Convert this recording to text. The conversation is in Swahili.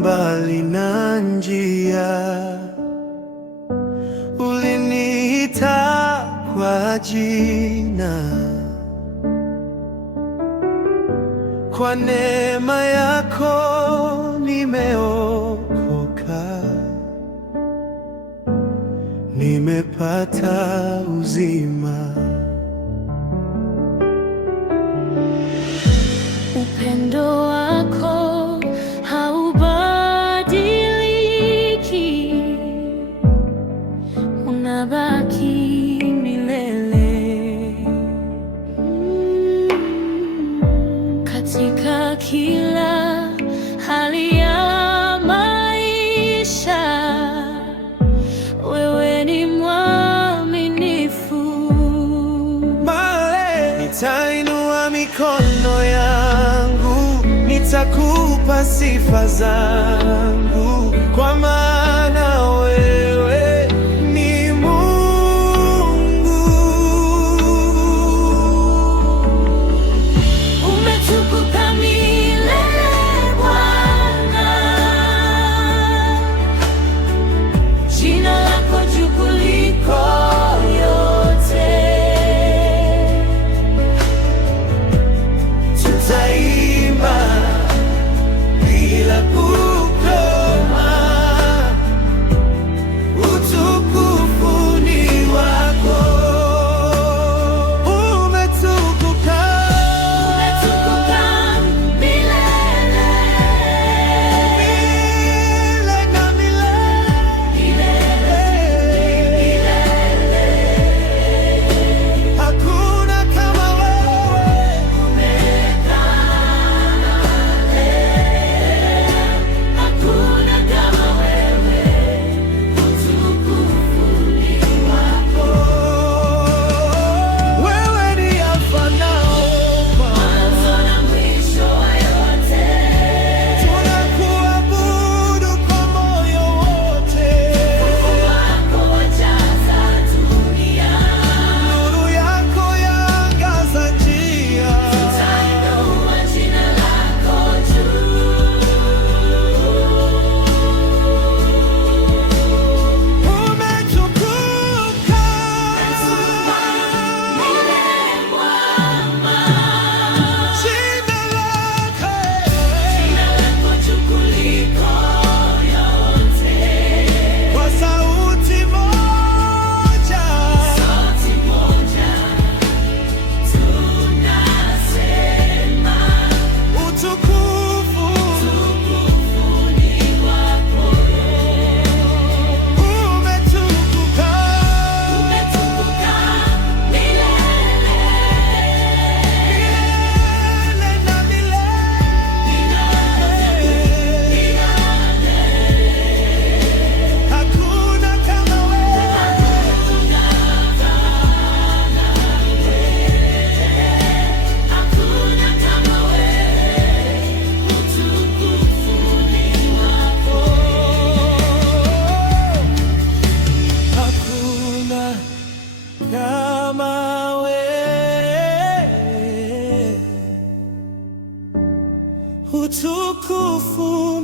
mbali na njia, uliniita kwa jina. Kwa neema yako nimeokoka, nimepata uzima. Upendo wako haubadiliki, unabaki milele. Katika kila hali ya maisha, wewe ni mwaminifu. Nitainua mikono yangu, nitakupa sifa zangu, kwa maana wewe ni Mungu. Umetukuka milele Bwana, jina lako juu kuliko yote. Tutaimba bila kukoma, utukufu ni wako. Umetukuka, Umetukuka milele, milele na milele. Hakuna kama wewe. hakuna kama wewe, utukufu ni wako. Wewe ni Alfa na Omega. Mwanzo na mwisho wa yote, Tunakuabudu kwa moyo wote. wako wajaza dunia. Nuru yako yaangaza njia. Tutainua jina lako juu. Umetukuka Milele Bwana, jina lako. jina lako juu kuliko yote. Kwa sauti moja, Sauti moja tunasema, utukufu ni wako. umetukuka. Umetukuka milele, Milele na milele. Hakuna kama wewe. hakuna kama wewe, utukufu ni wako. Hakuna kama wewe, utukufu